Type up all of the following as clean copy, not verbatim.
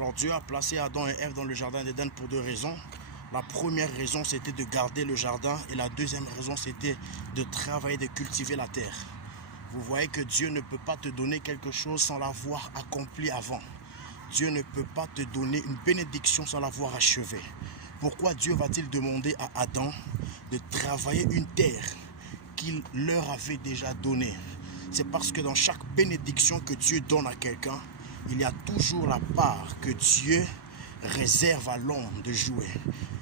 Alors Dieu a placé Adam et Ève dans le jardin d'Éden pour deux raisons. La première raison, c'était de garder le jardin. Et la deuxième raison, c'était de travailler, de cultiver la terre. Vous voyez que Dieu ne peut pas te donner quelque chose sans l'avoir accompli avant. Dieu ne peut pas te donner une bénédiction sans l'avoir achevée. Pourquoi Dieu va-t-il demander à Adam de travailler une terre qu'il leur avait déjà donnée? C'est parce que dans chaque bénédiction que Dieu donne à quelqu'un, il y a toujours la part que Dieu réserve à l'homme de jouer.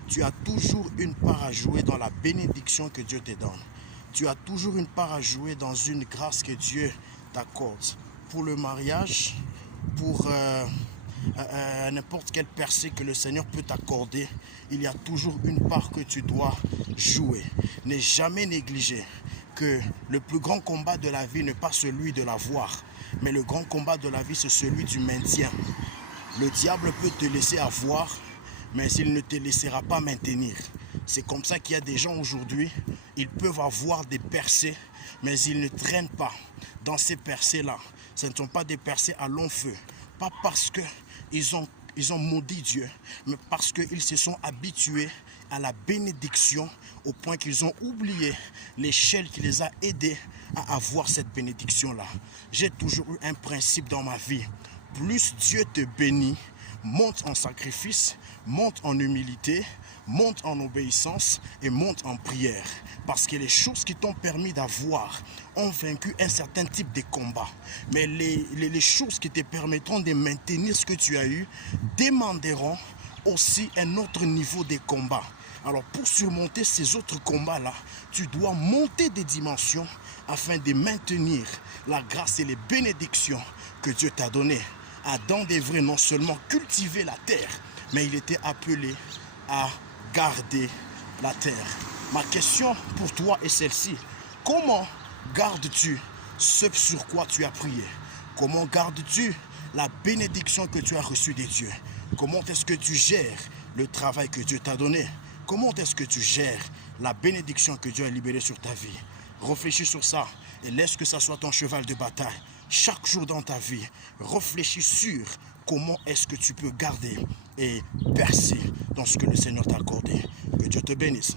Tu as toujours une part à jouer dans la bénédiction que Dieu te donne. Tu as toujours une part à jouer dans une grâce que Dieu t'accorde. Pour le mariage, pour n'importe quel percée que le Seigneur peut t'accorder, il y a toujours une part que tu dois jouer. N'aie jamais négligé que le plus grand combat de la vie n'est pas celui de l'avoir, mais le grand combat de la vie, c'est celui du maintien. Le diable peut te laisser avoir, mais il ne te laissera pas maintenir. C'est comme ça qu'il y a des gens aujourd'hui, ils peuvent avoir des percées, mais ils ne traînent pas dans ces percées-là. Ce ne sont pas des percées à long feu. Pas parce qu'ils ont maudit Dieu, mais parce qu'ils se sont habitués à la bénédiction au point qu'ils ont oublié l'échelle qui les a aidés à avoir cette bénédiction-là. J'ai toujours eu un principe dans ma vie. Plus Dieu te bénit, monte en sacrifice, monte en humilité, monte en obéissance et monte en prière. Parce que les choses qui t'ont permis d'avoir ont vaincu un certain type de combat. Mais les choses qui te permettront de maintenir ce que tu as eu demanderont aussi un autre niveau de combat. Alors pour surmonter ces autres combats-là, tu dois monter des dimensions afin de maintenir la grâce et les bénédictions que Dieu t'a données. Adam devrait non seulement cultiver la terre, mais il était appelé à garder la terre. Ma question pour toi est celle-ci. Comment gardes-tu ce sur quoi tu as prié? Comment gardes-tu la bénédiction que tu as reçue des dieux? Comment est-ce que tu gères le travail que Dieu t'a donné? Comment est-ce que tu gères la bénédiction que Dieu a libérée sur ta vie? Réfléchis sur ça et laisse que ça soit ton cheval de bataille. Chaque jour dans ta vie, réfléchis sur comment est-ce que tu peux garder et percer dans ce que le Seigneur t'a accordé. Que Dieu te bénisse.